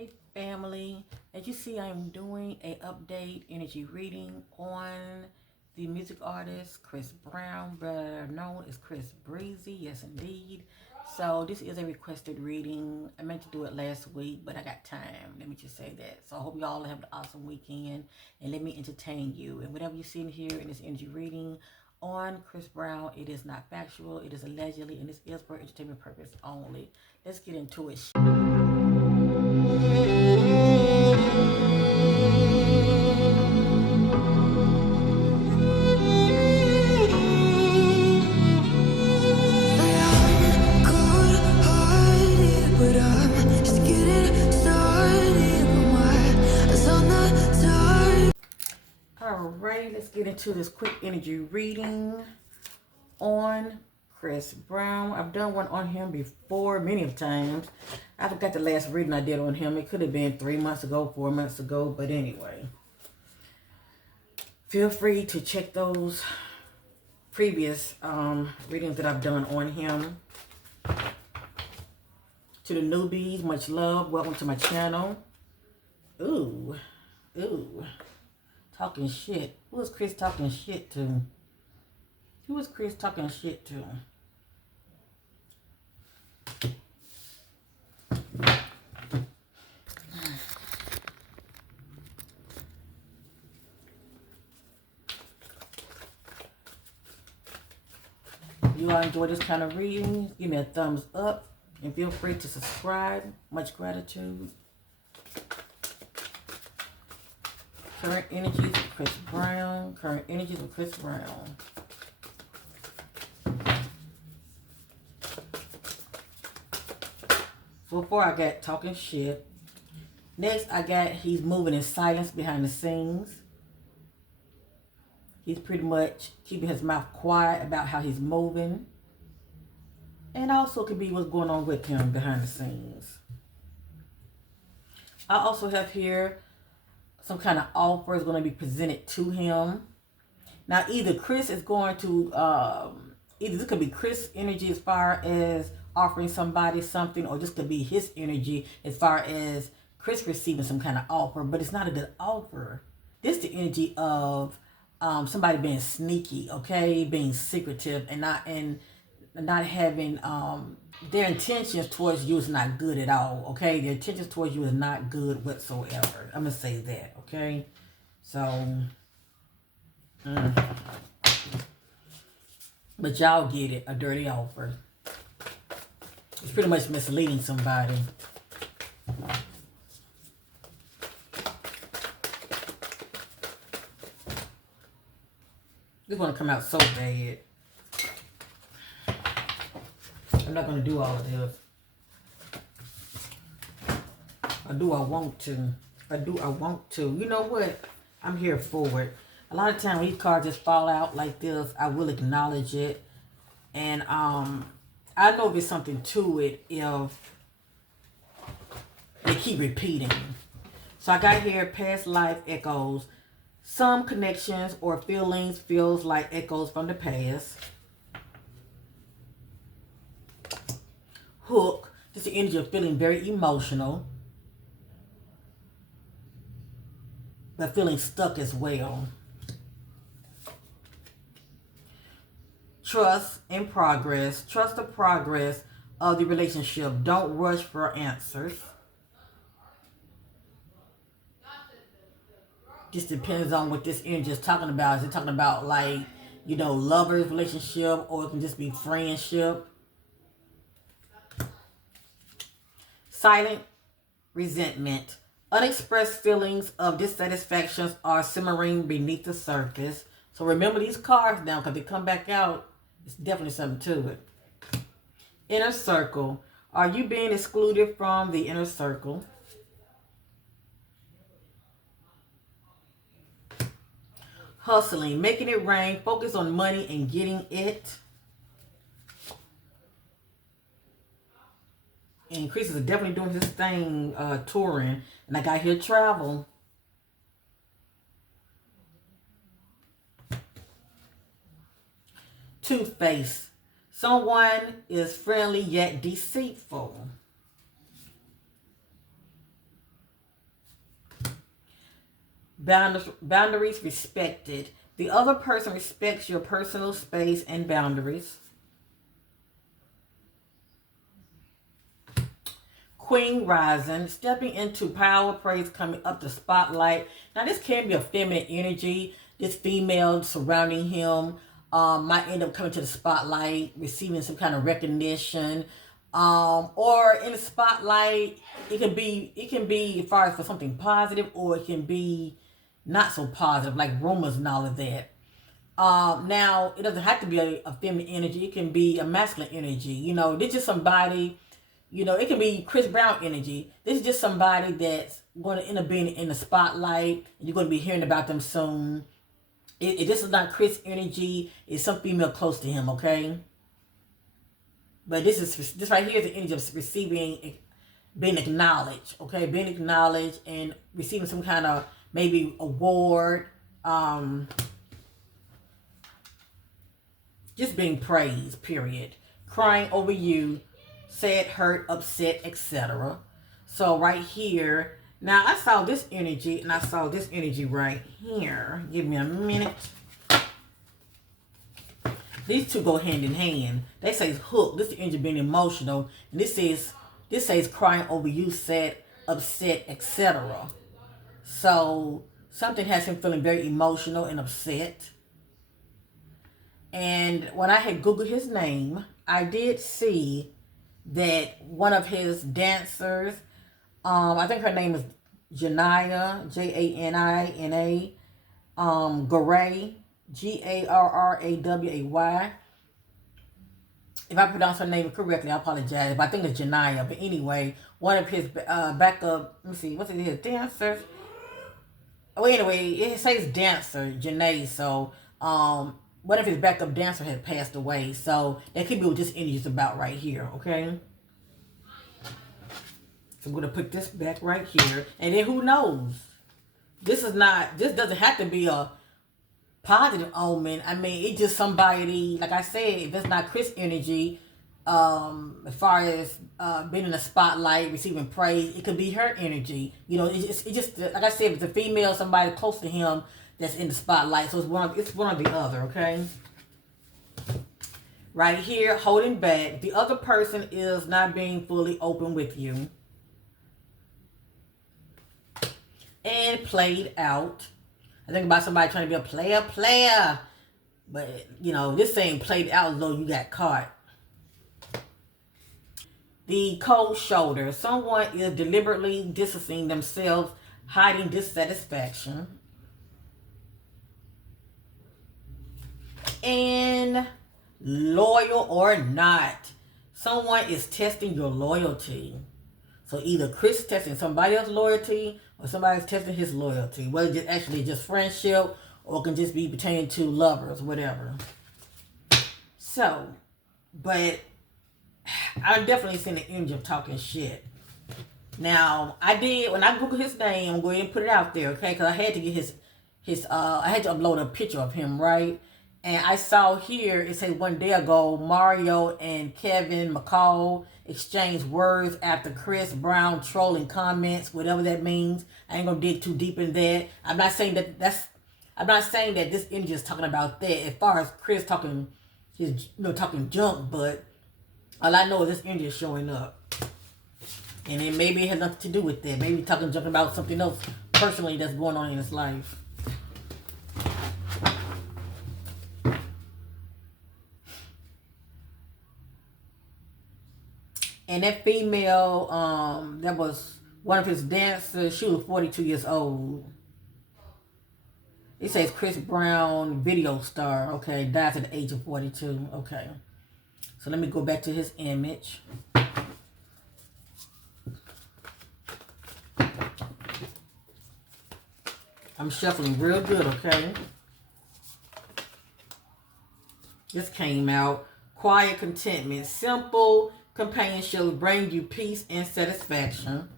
Hey family, as you see I am doing a update energy reading on the music artist Chris Brown, better known as Chris Breezy. Yes indeed. So this is a requested reading. I meant to do it last week, but I got time. Let me just say that. So I hope you all have an awesome weekend and let me entertain you. And whatever you see in here in this energy reading on Chris Brown, it is not factual, it is allegedly, and this is for entertainment purpose only. Let's get into it. Alright, let's get into this quick energy reading on Chris Brown. I've done one on him before many times. I forgot the last reading I did on him. It could have been 3 months ago, 4 months ago, but anyway. Feel free to check those previous readings that I've done on him. To the newbies, much love. Welcome to my channel. Ooh. Talking shit. Who is Chris talking shit to? Who is Chris talking shit to? If you all enjoy this kind of reading, give me a thumbs up and feel free to subscribe. Much gratitude. Current energies of Chris Brown. Current energies of Chris Brown. So far I got talking shit. Next I got he's moving in silence behind the scenes. He's pretty much keeping his mouth quiet about how he's moving. And also could be what's going on with him behind the scenes. I also have here some kind of offer is going to be presented to him. Now either Chris is going to, either this could be Chris energy as far as offering somebody something, or this could be his energy as far as Chris receiving some kind of offer, but it's not a good offer. This is the energy of somebody being sneaky, okay, being secretive and not having their intentions towards you is not good at all, okay? Their intentions towards you is not good whatsoever. I'm gonna say that, okay? So, but y'all get it, a dirty offer. It's pretty much misleading somebody. This want to come out so bad. I'm not going to do all of this. Or do I want to? Or do I want to? You know what? I'm here for it. A lot of times when these cards just fall out like this, I will acknowledge it. And I know there's something to it if they keep repeating. So I got here past life echoes. Some connections or feelings feels like echoes from the past. Hook. This is the energy of feeling very emotional, but feeling stuck as well. Trust in progress. Trust the progress of the relationship. Don't rush for answers. Just depends on what this energy is talking about. Is it talking about like, you know, lovers relationship, or it can just be friendship? Silent resentment. Unexpressed feelings of dissatisfaction are simmering beneath the surface. So remember these cards now, because they come back out. It's definitely something to it. Inner circle. Are you being excluded from the inner circle? Hustling. Making it rain. Focus on money and getting it. And Chris is definitely doing his thing, touring. And I got here travel. Two-Face. Someone is friendly yet deceitful. boundaries respected. The other person respects your personal space and boundaries. Queen rising, stepping into power, praise, coming up the spotlight. Now this can be a feminine energy. This female surrounding him might end up coming to the spotlight, receiving some kind of recognition. Or in the spotlight, it can be as far as for something positive, or it can be not so positive, like rumors and all of that. Now it doesn't have to be a feminine energy. It can be a masculine energy. You know, this is somebody. You know, it can be Chris Brown energy. This is just somebody that's going to end up being in the spotlight. And you're going to be hearing about them soon. This is not Chris energy. It's some female close to him, okay? But this right here is the energy of receiving, being acknowledged, okay? Being acknowledged and receiving some kind of maybe award. Just being praised, period. Crying over you. Sad, hurt, upset, etc. So right here, now I saw this energy and I saw this energy right here. Give me a minute. These two go hand in hand. They say hook. This is the energy being emotional. And this says crying over you, sad, upset, etc. So something has him feeling very emotional and upset. And when I had Googled his name, I did see that one of his dancers, I think her name is Janina, Janina, Garay, Garraway. If I pronounce her name correctly, I apologize. But I think it's Janina. But anyway, one of his backup, let me see, what's it, his dancers? Oh, anyway, it says dancer, Janae. So, one of his backup dancers had passed away. So that could be what this energy is about right here, okay? So I'm going to put this back right here. And then who knows? This doesn't have to be a positive omen. I mean, it's just somebody, like I said, if it's not Chris energy, as far as being in the spotlight, receiving praise, it could be her energy. You know, it's just like I said, if it's a female, somebody close to him, that's in the spotlight. So it's one or the other, okay? Right here, holding back. The other person is not being fully open with you. And played out. I think about somebody trying to be a player. But, you know, this thing played out as though you got caught. The cold shoulder. Someone is deliberately distancing themselves, hiding dissatisfaction. And loyal or not, someone is testing your loyalty. So either Chris testing somebody else's loyalty or somebody's testing his loyalty. Whether it's actually just friendship or it can just be pertaining to lovers, whatever. So, but I've definitely seen the energy of talking shit. Now, when I Googled his name, I'm going to put it out there, okay? Because I had to get I had to upload a picture of him, right? And I saw here, it says 1 day ago, Mario and Kevin McCall exchanged words after Chris Brown trolling comments, whatever that means. I ain't gonna dig too deep in that. I'm not saying that this energy is talking about that as far as Chris talking talking junk, but all I know is this energy is showing up. And then maybe it has nothing to do with that. Maybe talking junk about something else personally that's going on in his life. And that female, that was one of his dancers, she was 42 years old. It says Chris Brown, video star, okay, died at the age of 42, okay. So let me go back to his image. I'm shuffling real good, okay. This came out, quiet contentment, simple companionship will bring you peace and satisfaction.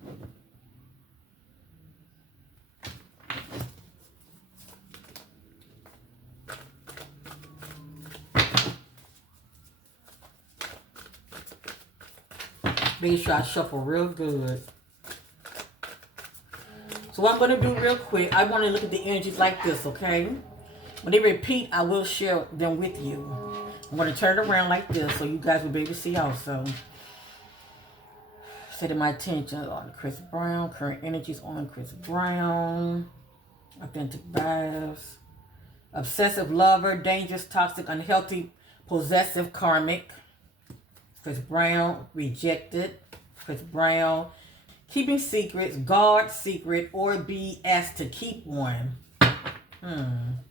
Make sure I shuffle real good. So what I'm going to do real quick, I want to look at the energies like this, okay? When they repeat, I will share them with you. I'm going to turn it around like this so you guys will be able to see also. Setting my attention on Chris Brown. Current energies on Chris Brown. Authentic vibes. Obsessive lover. Dangerous, toxic, unhealthy, possessive, karmic. Chris Brown. Rejected. Chris Brown. Keeping secrets. Guard secret or be asked to keep one.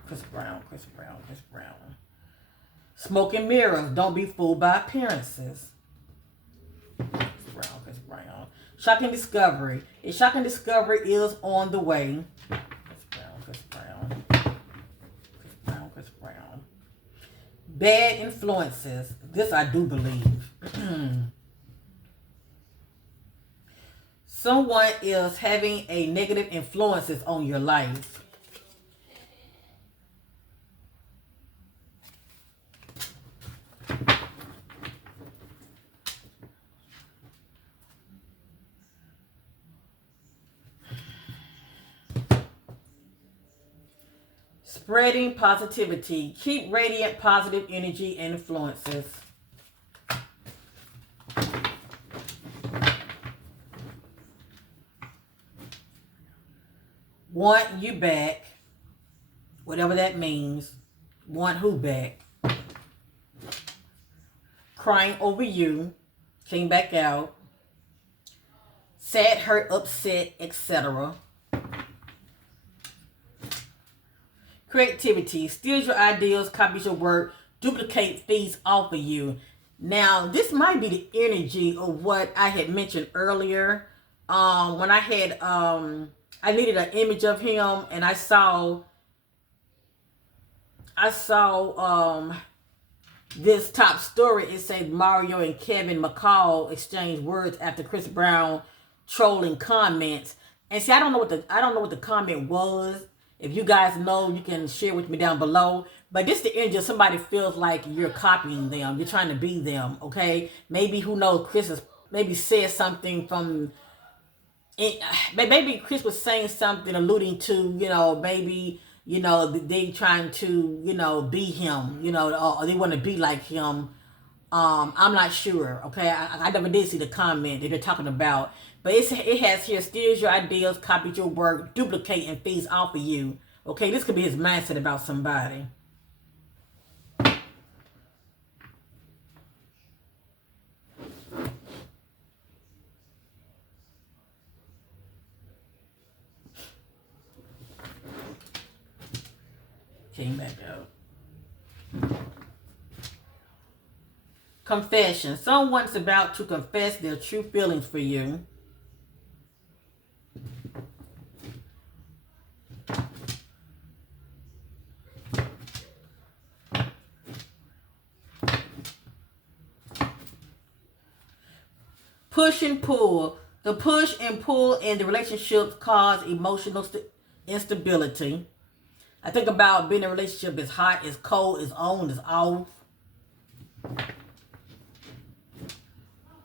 Chris Brown. Chris Brown. Chris Brown. Smoke and mirrors. Don't be fooled by appearances. Chris Brown. Shocking discovery. A shocking discovery is on the way. Chris Brown. Chris Brown. Chris Brown. Chris Brown. Bad influences. This I do believe. Someone is having a negative influences on your life. Spreading positivity. Keep radiant positive energy and influences. Want you back. Whatever that means. Want who back. Crying over you. Came back out. Sad, hurt, upset, etc. Creativity. Steals your ideas, copies your work, duplicate, feeds off of you. Now, this might be the energy of what I had mentioned earlier. When I had, I needed an image of him, and I saw this top story. It said Mario and Kevin McCall exchanged words after Chris Brown trolling comments. And see, I don't know what the comment was. If you guys know, you can share with me down below. But this is the energy of somebody feels like you're copying them. You're trying to be them, okay? Maybe, who knows, Chris has maybe said something from... Maybe Chris was saying something alluding to, maybe, they trying to, be him, or they want to be like him. I'm not sure, okay? I never did see the comment that they're talking about. But it has here, steals your ideas, copies your work, duplicate and feeds off of you. Okay, this could be his mindset about somebody. Came back out. Confession. Someone's about to confess their true feelings for you. Push and pull. The push and pull in the relationships cause emotional instability. I think about being in a relationship is hot, is cold, is on, is off.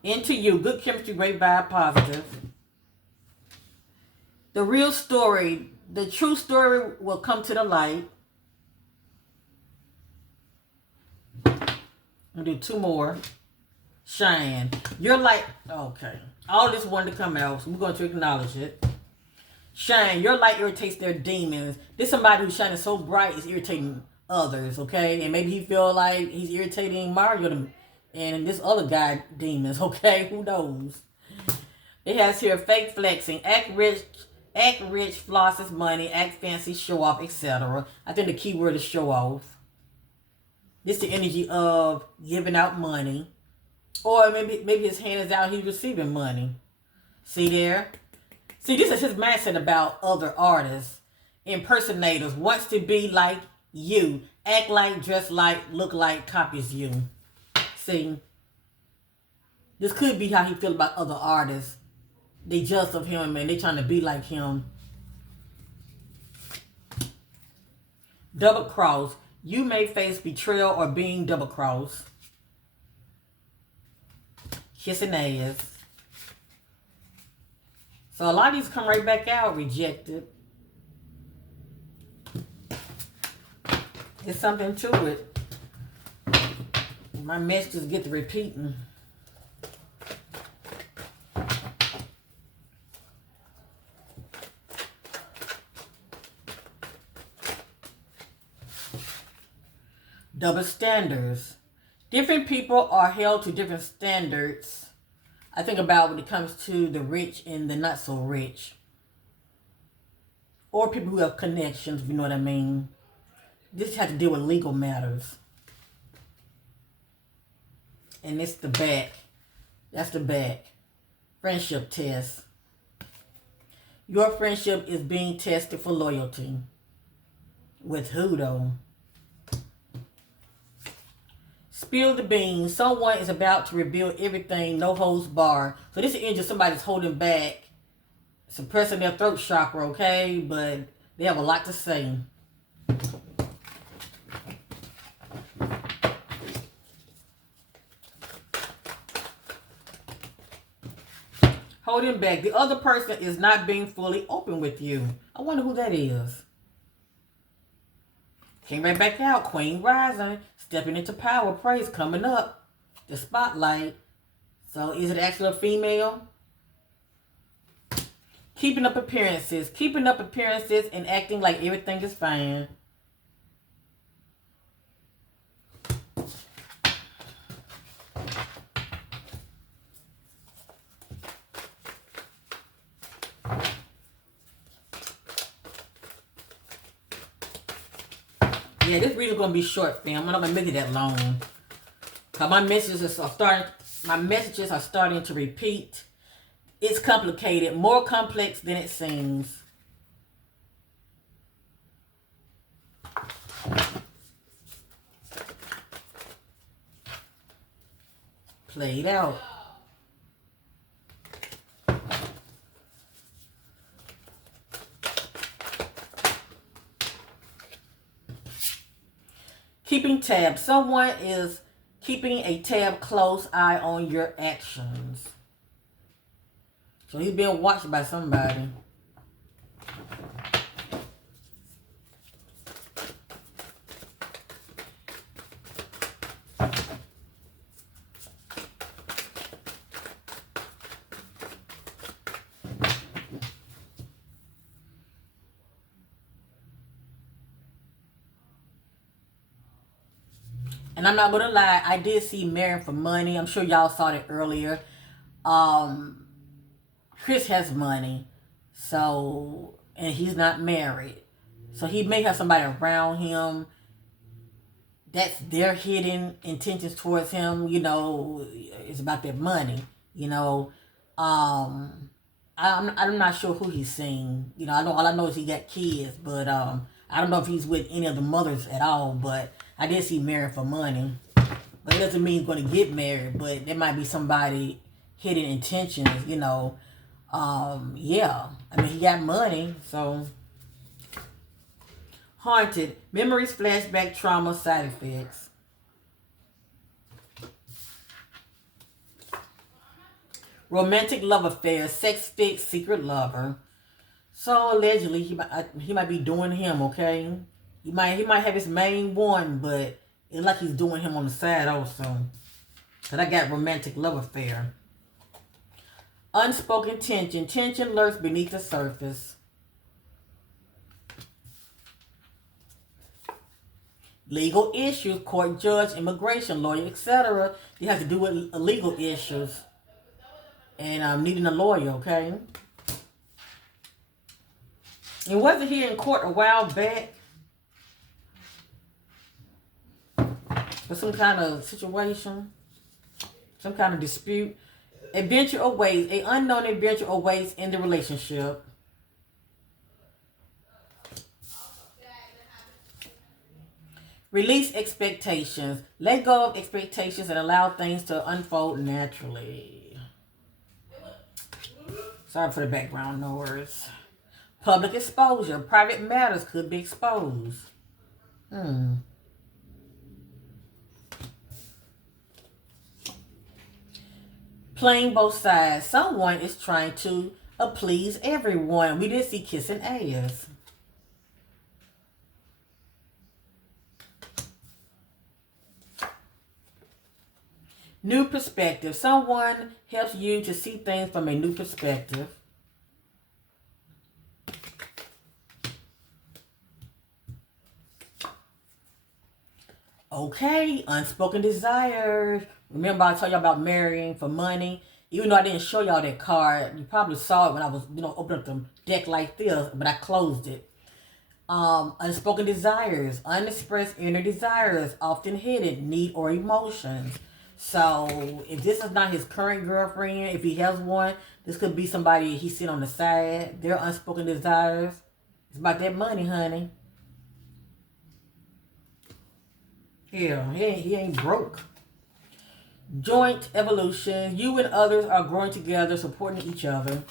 Into you. Good chemistry, great vibe, positive. The real story, the true story will come to the light. I'm going to do two more. Shine. You're like, okay. All this wanted to come out, so we're going to acknowledge it. Shine. Your light irritates their demons. This somebody who's shining so bright is irritating others, okay? And maybe he feel like he's irritating Mario and this other guy demons, okay? Who knows? It has here fake flexing, act rich, flosses money, act fancy, show off, etc. I think the key word is show off. This is the energy of giving out money. Or maybe his hand is out, he's receiving money. See there? See, this is his mindset about other artists. Impersonators. Wants to be like you. Act like, dress like, look like, copies you. See? This could be how he feels about other artists. They jealous of him, man. They trying to be like him. Double cross. You may face betrayal or being double crossed. Kissing ass. So a lot of these come right back out rejected. There's something to it. My messages get to repeating. Double standards. Different people are held to different standards. I think about when it comes to the rich and the not so rich. Or people who have connections, if you know what I mean. This has to deal with legal matters. And it's the back. That's the back. Friendship test. Your friendship is being tested for loyalty. With who though? Spill the beans. Someone is about to reveal everything, no holds barred. So this is just somebody's holding back, suppressing their throat chakra, okay? But they have a lot to say. Holding back. The other person is not being fully open with you. I wonder who that is. Came right back out. Queen rising. Stepping into power. Praise coming up. The spotlight. So is it actually a female? Keeping up appearances. Keeping up appearances and acting like everything is fine. Yeah, this reading's gonna be short, fam. I'm not gonna make it that long. Cause my messages are starting to repeat. It's complicated, more complex than it seems. Played out. Keeping tabs. Someone is keeping a close eye on your actions. So he's being watched by somebody. And I'm not gonna lie, I did see marrying for money. I'm sure y'all saw that earlier. Chris has money, so, and he's not married. So he may have somebody around him that's their hidden intentions towards him. You know, it's about their money. You know, I'm not sure who he's seeing. You know, all I know is he got kids, but I don't know if he's with any of the mothers at all. But I did see married for money. But it doesn't mean he's going to get married. But there might be somebody hidden intentions. You know, yeah. I mean, he got money, so. Haunted. Memories, flashback, trauma, side effects. Romantic love affair, sex fit, secret lover. So allegedly, he might be doing him, okay? He might have his main one, but it's like he's doing him on the side also. But I got romantic love affair. Unspoken tension. Tension lurks beneath the surface. Legal issues, court judge, immigration lawyer, etc. You have to do with legal issues. And needing a lawyer, okay? And wasn't he in court a while back for some kind of situation? Some kind of dispute? Adventure awaits. An unknown adventure awaits in the relationship. Release expectations. Let go of expectations and allow things to unfold naturally. Sorry for the background noise. Public exposure. Private matters could be exposed. Playing both sides. Someone is trying to please everyone. We did see kissing ass. New perspective. Someone helps you to see things from a new perspective. Okay, unspoken desires. Remember I told y'all about marrying for money? Even though I didn't show y'all that card, you probably saw it when I was, opening up the deck like this, but I closed it. Unspoken desires, unexpressed inner desires, often hidden, need or emotions. So if this is not his current girlfriend, if he has one, this could be somebody he's sitting on the side. Their unspoken desires. It's about that money, honey. Yeah, he ain't broke. Joint evolution. You and others are growing together, supporting each other.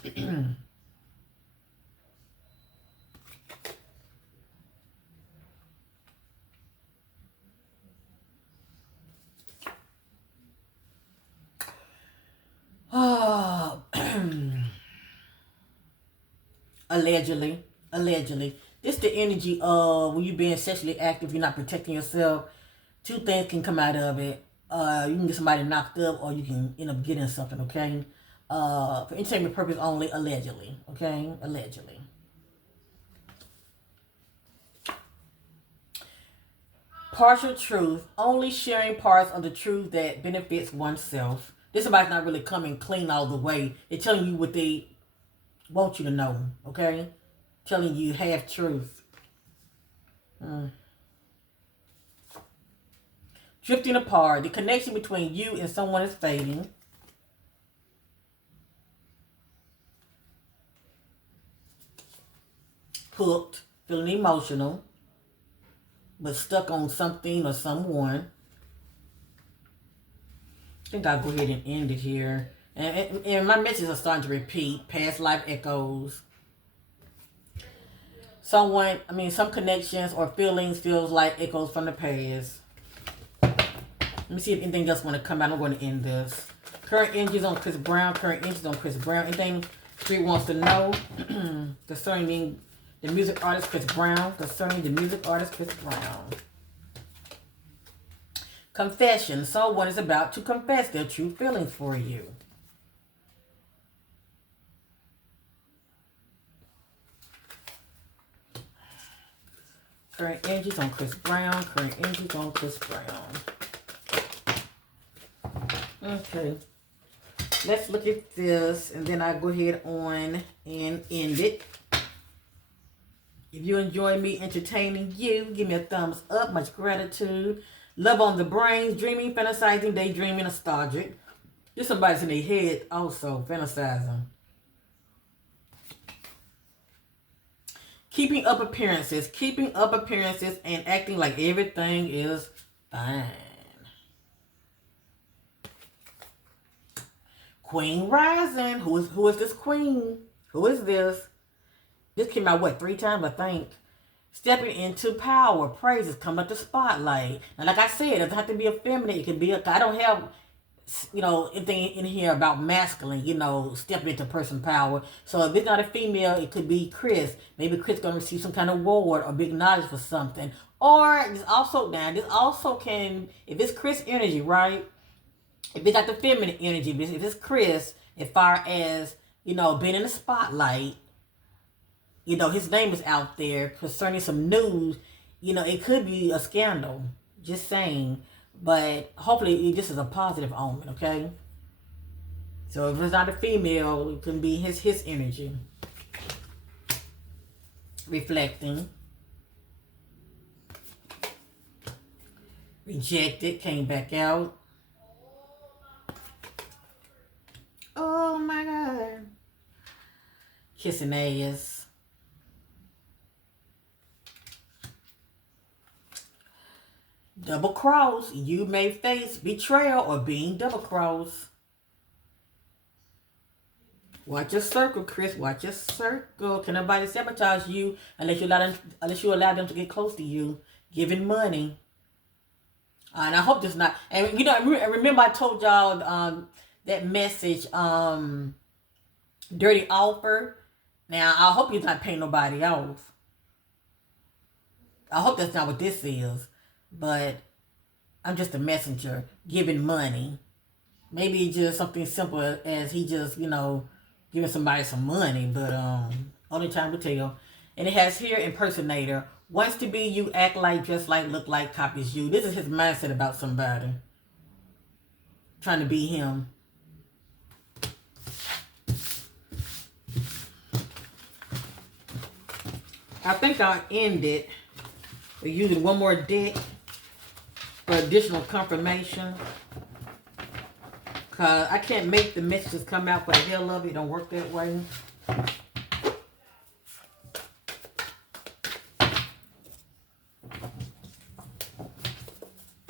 Allegedly. Allegedly. This the energy of when you're being sexually active, you're not protecting yourself. Two things can come out of it. You can get somebody knocked up or you can end up getting something, okay? For entertainment purpose only, allegedly. Okay? Allegedly. Partial truth. Only sharing parts of the truth that benefits oneself. This somebody's not really coming clean all the way. They're telling you what they want you to know, okay? Telling you half truth. Drifting apart. The connection between you and someone is fading. Hooked. Feeling emotional. But stuck on something or someone. I think I'll go ahead and end it here. And my messages are starting to repeat. Past life echoes. Some connections or feelings feels like echoes from the past. Let me see if anything else want to come out. I'm going to end this. Current energies on Chris Brown. Anything Spirit wants to know concerning the music artist Chris Brown. Confession. Someone is about to confess their true feelings for you. Current energies on Chris Brown. Okay. Let's look at this and then I'll go ahead on and end it. If you enjoy me entertaining you, give me a thumbs up. Much gratitude. Love on the brains. Dreaming, fantasizing, daydreaming, nostalgic. Just somebody's in their head also fantasizing. Keeping up appearances and acting like everything is fine. Queen rising. Who is this queen? Who is this? This came out 3 times, I think. Stepping into power. Praises come up the spotlight. And like I said, it doesn't have to be a feminine. It can be I don't have anything in here about masculine, stepping into person power. So if it's not a female, it could be Chris. Maybe Chris gonna receive some kind of award or big knowledge for something. Or this also can, if it's Chris energy, right? If it's got the feminine energy, if it's Chris, as far as, being in the spotlight, his name is out there concerning some news, it could be a scandal. Just saying. But hopefully this is a positive omen, okay? So if it's not a female, it can be his energy. Reflecting. Rejected, came back out. Oh my God. Kissing ass. Double cross. You may face betrayal or being double crossed. Watch your circle, Chris. Watch your circle. Can nobody sabotage you unless you allow them to get close to you, giving money. And I hope this not. And remember I told y'all that message. Dirty offer. Now, I hope he's not paying nobody off. I hope that's not what this is. But I'm just a messenger giving money. Maybe just something simple as he just, giving somebody some money. But only time will tell. And it has here impersonator. Wants to be you, act like, just like, look like, copies you. This is his mindset about somebody. Trying to be him. I think I'll end it with using one more deck for additional confirmation. Because I can't make the messages come out for the hell of it. It don't work that way.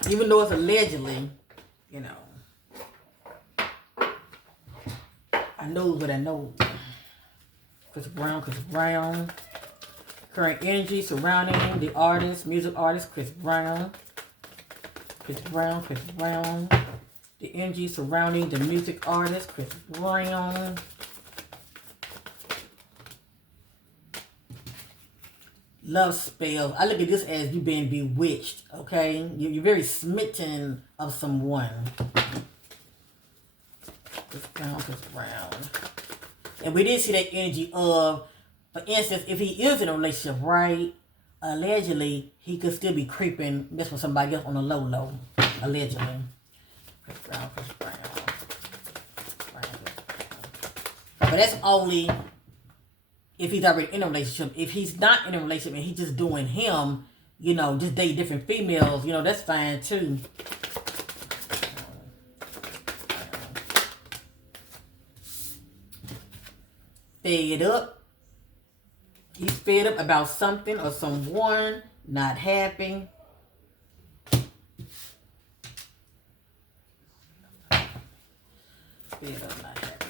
Even though it's allegedly, I know what I know. Chris Brown. Current energy surrounding the artist, music artist, Chris Brown. The energy surrounding the music artist, Chris Brown. Love spells. I look at this as you being bewitched, okay? You're very smitten of someone. Chris Brown. And we did see that energy of, for instance, if he is in a relationship, right? Allegedly, he could still be creeping, messing with somebody else on the low. Allegedly. Chris Brown. But that's only if he's already in a relationship. If he's not in a relationship and he's just doing him, just date different females, that's fine too. Fed up. He's fed up about something or someone, not happy. Fed up, not happy.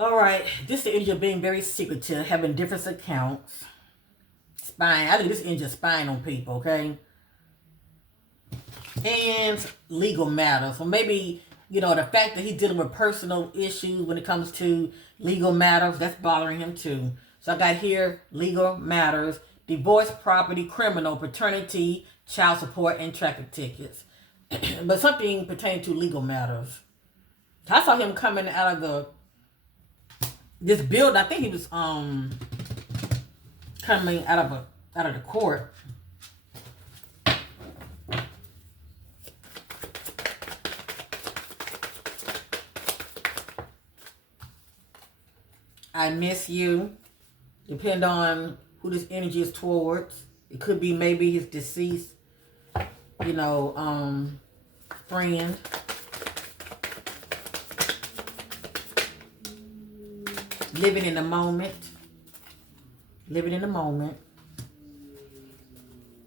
Alright, this is the energy of being very secretive, having different accounts. Spying. I think this energy is spying on people, okay? And legal matters. So maybe, the fact that he's dealing with personal issues when it comes to legal matters, that's bothering him too. So I got here, legal matters, divorce, property, criminal, paternity, child support, and traffic tickets. But something pertaining to legal matters. I saw him coming out of this building. I think he was coming out of the court. I miss you. Depend on who this energy is towards. It could be maybe his deceased, friend. Living in the moment.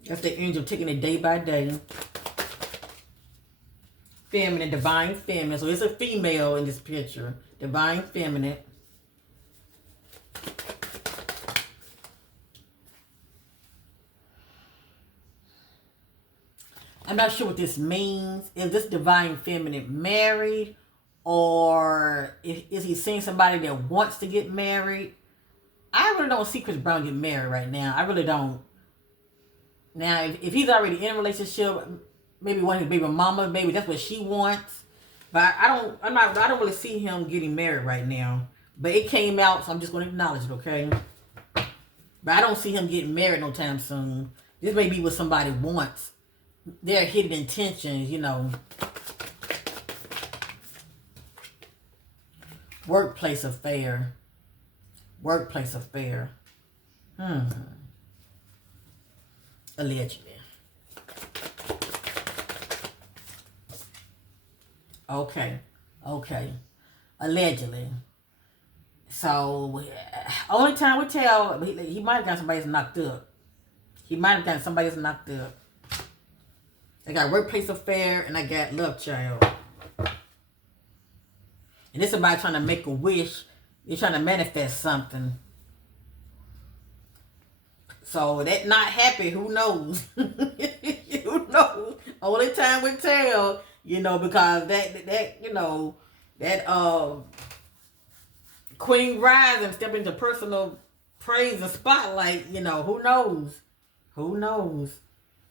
That's the angel taking it day by day. Feminine, divine feminine. So it's a female in this picture. Divine feminine. I'm not sure what this means. Is this divine feminine married? Or is he seeing somebody that wants to get married? I really don't see Chris Brown get married right now. I really don't. Now, if he's already in a relationship, maybe one of his baby mama, maybe that's what she wants. But I don't really see him getting married right now. But it came out, so I'm just going to acknowledge it, okay? But I don't see him getting married no time soon. This may be what somebody wants. Their hidden intentions, Workplace affair. Allegedly. Okay. Allegedly. So, only time we tell, he might have got somebody that's knocked up. I got workplace affair and I got love child. And this is somebody trying to make a wish. They're trying to manifest something. So that not happy, who knows? Who knows? Only time will tell, because that That Queen Rising step into personal praise and spotlight. You know, who knows? Who knows?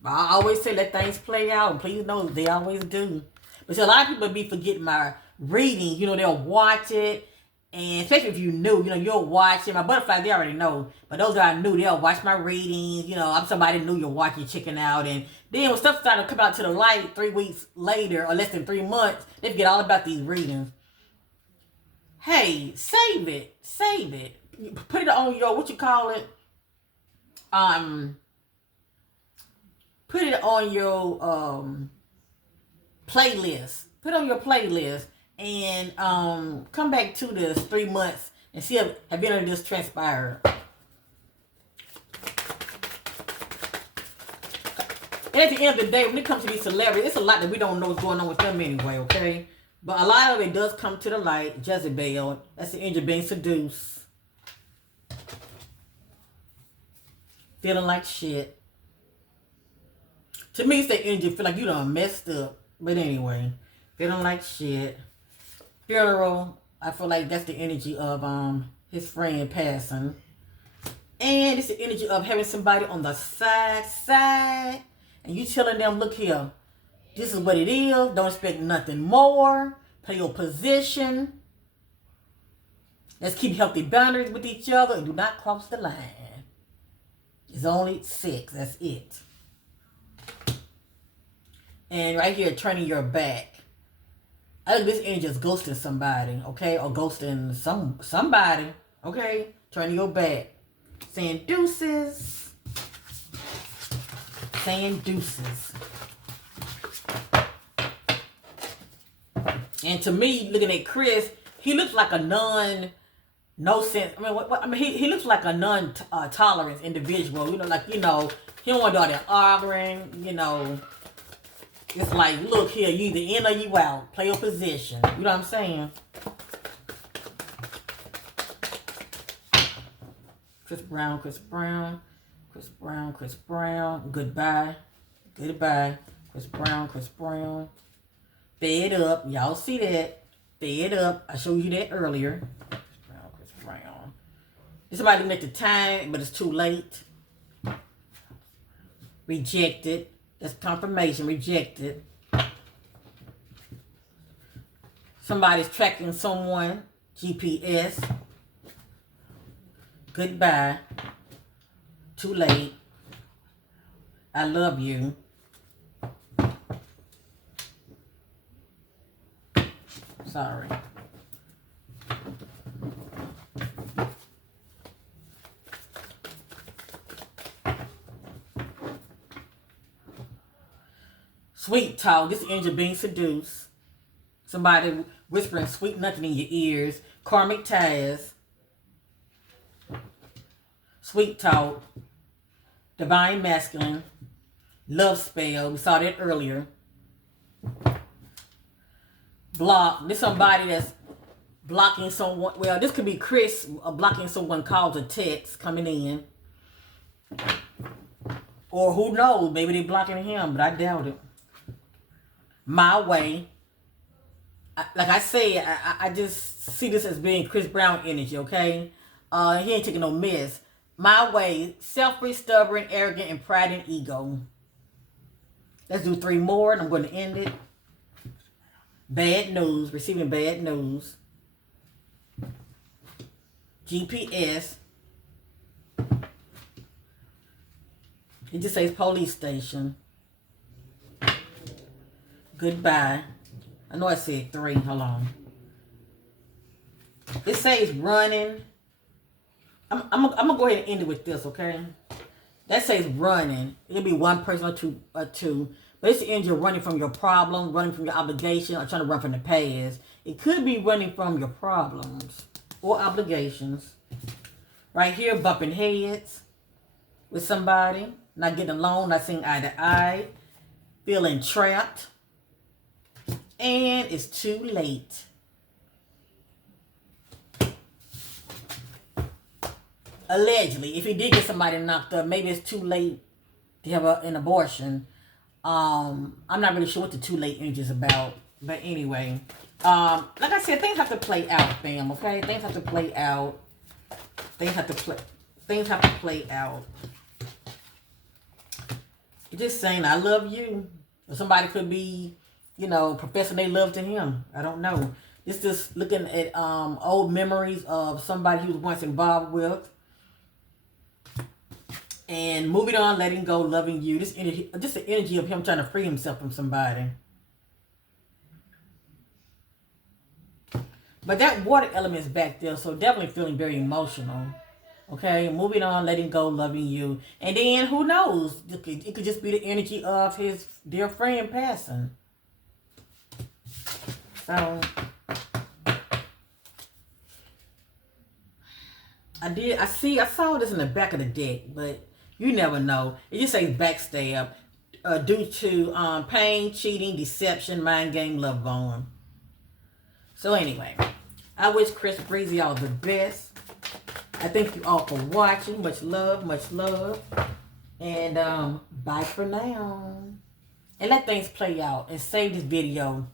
I always say let things play out, and please know they always do. But see, a lot of people be forgetting my reading. You know, they'll watch it, and especially if you knew, you know, you'll watch it. My butterflies, they already know. But those that I knew, they'll watch my readings. You know, I'm somebody new, you'll watch your chicken out. And then when stuff started to come out to the light 3 weeks later, or less than 3 months, they forget all about these readings. Hey, save it. Save it. Put it on your, what you call it? Put it on your playlist. Put it on your playlist and come back to this 3 months and see if have any of this transpired. And at the end of the day, when it comes to these celebrities, it's a lot that we don't know what's going on with them anyway, okay? But a lot of it does come to the light. Jezebel, that's the angel being seduced. Feeling like shit. To me, it's the energy feel like you done messed up. But anyway, feeling like shit. Funeral, I feel like that's the energy of his friend passing. And it's the energy of having somebody on the side. And you telling them, look here, this is what it is. Don't expect nothing more. Play your position. Let's keep healthy boundaries with each other and do not cross the line. It's only 6. That's it. And right here, turning your back. I think this energy is ghosting somebody, okay? Or ghosting somebody, okay? Turning your back. Saying deuces. Saying deuces. And to me, looking at Chris, he looks like a no sense. I mean, he looks like a non-tolerant individual. You know, like, you know, he don't want to do all that arguing. You know, it's like, look here, you either in or you out. Play your position. You know what I'm saying? Chris Brown, Chris Brown, Chris Brown, Chris Brown. Goodbye, goodbye. Chris Brown, Chris Brown. Fed up. Y'all see that? Fed up. I showed you that earlier. Chris Brown, Chris Brown. It's somebody looking at the time, but it's too late. Rejected. That's confirmation. Rejected. Somebody's tracking someone. GPS. Goodbye. Too late. I love you. Sorry. Sweet talk. This angel being seduced. Somebody whispering sweet nothing in your ears. Karmic ties. Sweet talk. Divine masculine. Love spell. We saw that earlier. Block. This somebody that's blocking someone. Well, this could be Chris blocking someone calls or text coming in. Or who knows? Maybe they're blocking him, but I doubt it. My way. Like I say, I just see this as being Chris Brown energy, okay? He ain't taking no mess. My way. Selfish, stubborn, arrogant, and pride and ego. Let's do 3 more and I'm going to end it. Bad news. Receiving bad news. GPS. It just says police station. Goodbye. I know I said 3. Hold on. It says running. I'm going to go ahead and end it with this, okay? That says running. It could be one person or two. But it's the end you're running from your problem, running from your obligation, or trying to run from the past. It could be running from your problems or obligations. Right here, bumping heads with somebody. Not getting along, not seeing eye to eye. Feeling trapped. And it's too late. Allegedly, if he did get somebody knocked up, maybe it's too late to have an abortion. I'm not really sure what the too late energy is about. But anyway, Like I said, things have to play out, fam. Okay, things have to play out. Things have to play. Things have to play out. You're just saying, "I love you." Or somebody could be, professing they love to him. I don't know. It's just looking at old memories of somebody he was once involved with, and moving on, letting go, loving you. This energy, just the energy of him trying to free himself from somebody. But that water element is back there, so definitely feeling very emotional. Okay, moving on, letting go, loving you. And then, who knows? It could just be the energy of his dear friend passing. So, I saw this in the back of the deck, but you never know. It just says backstab due to pain, cheating, deception, mind game, love bomb. So anyway, I wish Chris Breezy all the best. I thank you all for watching. Much love, much love. And bye for now. And let things play out. And save this video.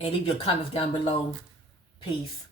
And leave your comments down below. Peace.